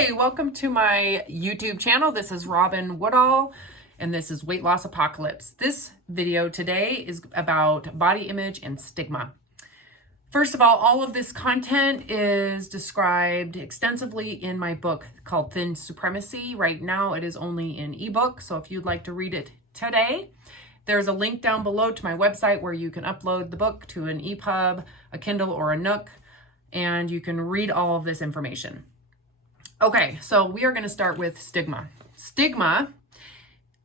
Hey, welcome to my YouTube channel. This is Robin Woodall, and this is Weight Loss Apocalypse. This video today is about body image and stigma. First of all of this content is described extensively in my book called Thin Supremacy. Right now it is only in ebook, so if you'd like to read it today, there's a link down below to my website where you can upload the book to an EPUB, a Kindle, or a Nook, and you can read all of this information. Okay, so we are going to start with stigma.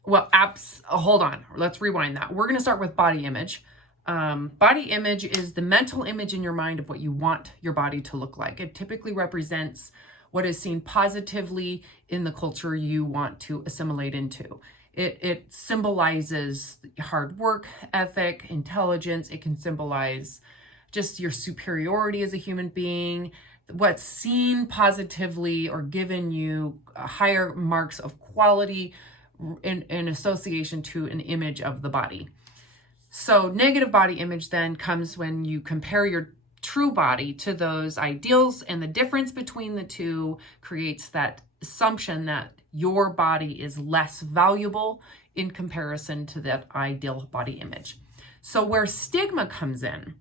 Hold on, let's rewind that. We're going to start with body image. Body image is the mental image in your mind of what you want your body to look like. It typically represents what is seen positively in the culture you want to assimilate into. It symbolizes hard work ethic, intelligence. It can symbolize just your superiority as a human being, what's seen positively or given you higher marks of quality in association to an image of the body. So negative body image then comes when you compare your true body to those ideals, and the difference between the two creates that assumption that your body is less valuable in comparison to that ideal body image. So where stigma comes in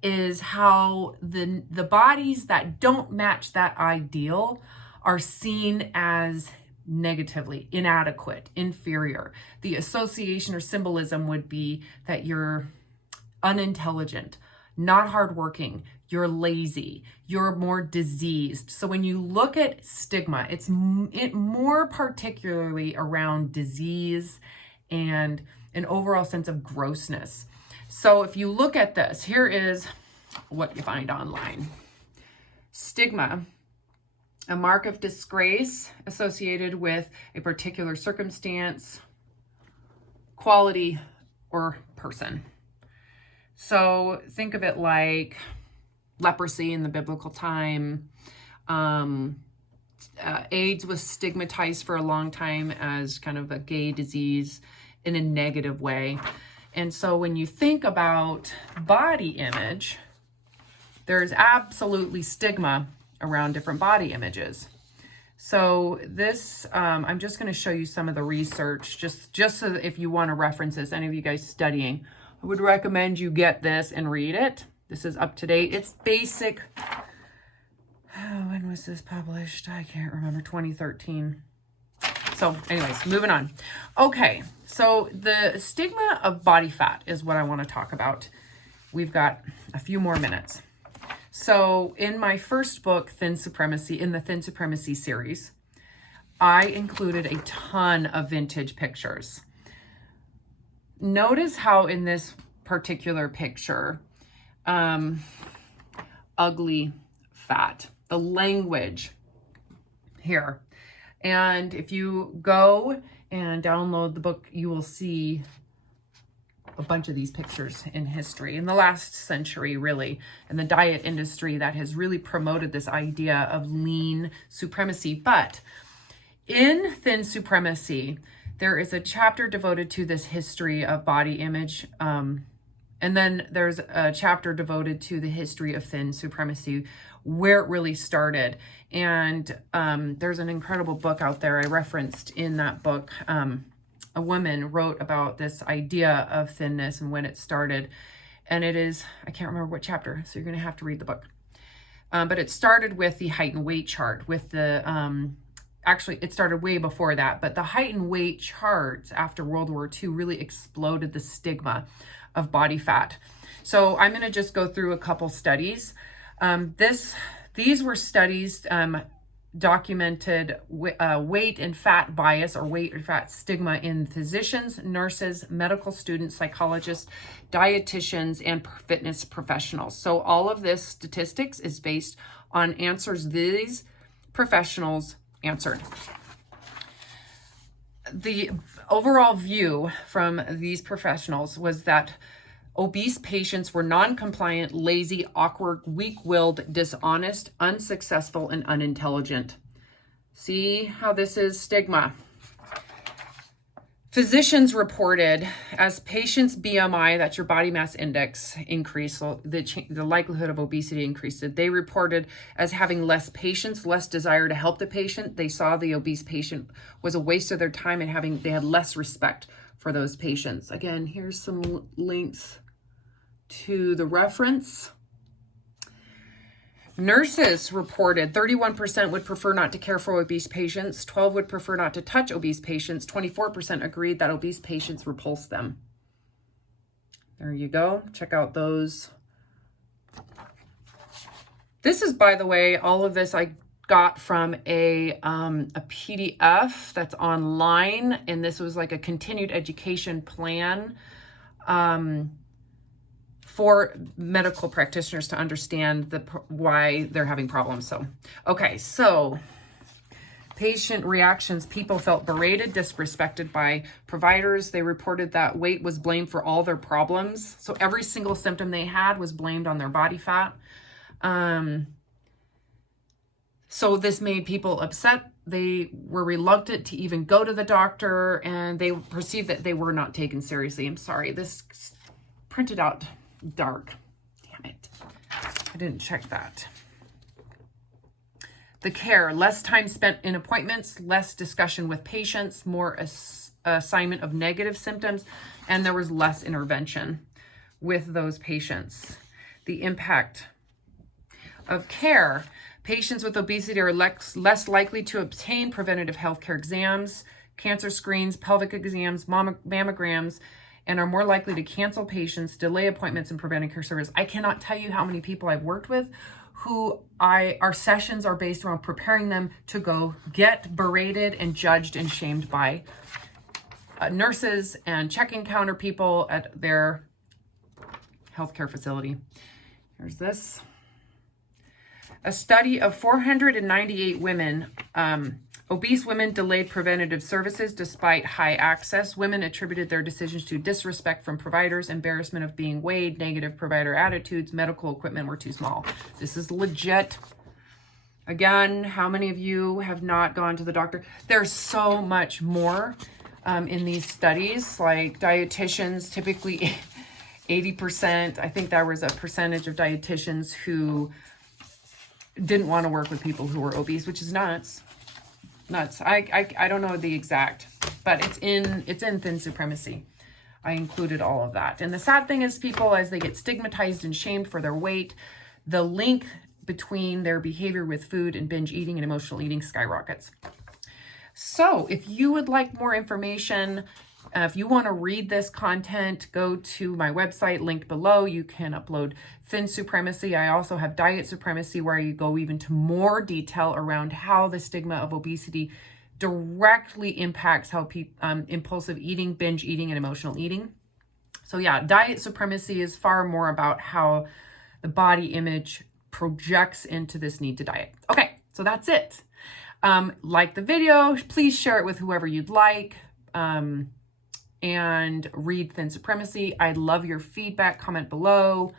is how the bodies that don't match that ideal are seen as negatively, inadequate, inferior. The association or symbolism would be that you're unintelligent, not hardworking, you're lazy, you're more diseased. So when you look at stigma, it's more particularly around disease and an overall sense of grossness. So if you look at this, here is what you find online. Stigma, a mark of disgrace associated with a particular circumstance, quality, or person. So think of it like leprosy in the biblical time. AIDS was stigmatized for a long time as kind of a gay disease in a negative way. And so when you think about body image, there's absolutely stigma around different body images. So this, I'm just going to show you some of the research, just so that if you want to reference this, any of you guys studying, I would recommend you get this and read it. This is up to date. It's basic. When was this published? I can't remember, 2013. So anyways, moving on. Okay, so the stigma of body fat is what I want to talk about. We've got a few more minutes. So in my first book, Thin Supremacy, in the Thin Supremacy series, I included a ton of vintage pictures. Notice how in this particular picture, ugly fat, the language here. And if you go and download the book, you will see a bunch of these pictures in history, in the last century, really, in the diet industry that has really promoted this idea of lean supremacy. But in Thin Supremacy, there is a chapter devoted to this history of body image. And then there's a chapter devoted to the history of thin supremacy, where it really started. And there's an incredible book out there I referenced in that book. A woman wrote about this idea of thinness and when it started. And it is, I can't remember what chapter, so you're going to have to read the book. But it started with the height and weight chart, with the, actually it started way before that, but the height and weight charts after World War II really exploded the stigma of body fat. So I'm going to just go through a couple studies. These were studies documented weight and fat bias, or weight and fat stigma, in physicians, nurses, medical students, psychologists, dietitians, and fitness professionals. So all of this statistics is based on answers these professionals answered. The overall view from these professionals was that obese patients were non-compliant, lazy, awkward, weak-willed, dishonest, unsuccessful, and unintelligent. See how this is stigma. Physicians reported as patients' BMI, that's your body mass index, increased, so the likelihood of obesity increased. They reported as having less patience, less desire to help the patient. They saw the obese patient was a waste of their time and they had less respect for those patients. Again, here's some links to the reference. Nurses reported 31% would prefer not to care for obese patients, 12% would prefer not to touch obese patients, 24% agreed that obese patients repulse them. There you go. Check out those. This is, by the way, all of this I got from a PDF that's online, and this was like a continued education plan for medical practitioners to understand why they're having problems. So, okay, so patient reactions. People felt berated, disrespected by providers. They reported that weight was blamed for all their problems. So every single symptom they had was blamed on their body fat. So this made people upset. They were reluctant to even go to the doctor, and they perceived that they were not taken seriously. I'm sorry, this printed out dark. Damn it. I didn't check that. The care, less time spent in appointments, less discussion with patients, more assignment of negative symptoms, and there was less intervention with those patients. The impact of care, patients with obesity are less likely to obtain preventative health care exams, cancer screens, pelvic exams, mammograms, and are more likely to cancel patients, delay appointments, and preventive care service. I cannot tell you how many people I've worked with who our sessions are based around preparing them to go get berated and judged and shamed by nurses and check-in counter people at their healthcare facility. Here's this. A study of 498 women, obese women delayed preventative services despite high access. Women attributed their decisions to disrespect from providers, embarrassment of being weighed, negative provider attitudes, medical equipment were too small. This is legit. Again, how many of you have not gone to the doctor? There's so much more in these studies, like dietitians, typically 80%. I think there was a percentage of dietitians who didn't want to work with people who were obese, which is nuts. I don't know the exact, but it's in Thin Supremacy. I included all of that. And the sad thing is, people, as they get stigmatized and shamed for their weight, the link between their behavior with food and binge eating and emotional eating skyrockets. So if you would like more information, if you want to read this content, go to my website linked below. You can upload Thin Supremacy. I also have Diet Supremacy, where you go even to more detail around how the stigma of obesity directly impacts how impulsive eating, binge eating, and emotional eating. So yeah, Diet Supremacy is far more about how the body image projects into this need to diet. Okay, so that's it. Like the video, please share it with whoever you'd like. And read Thin Supremacy. I'd love your feedback. Comment below.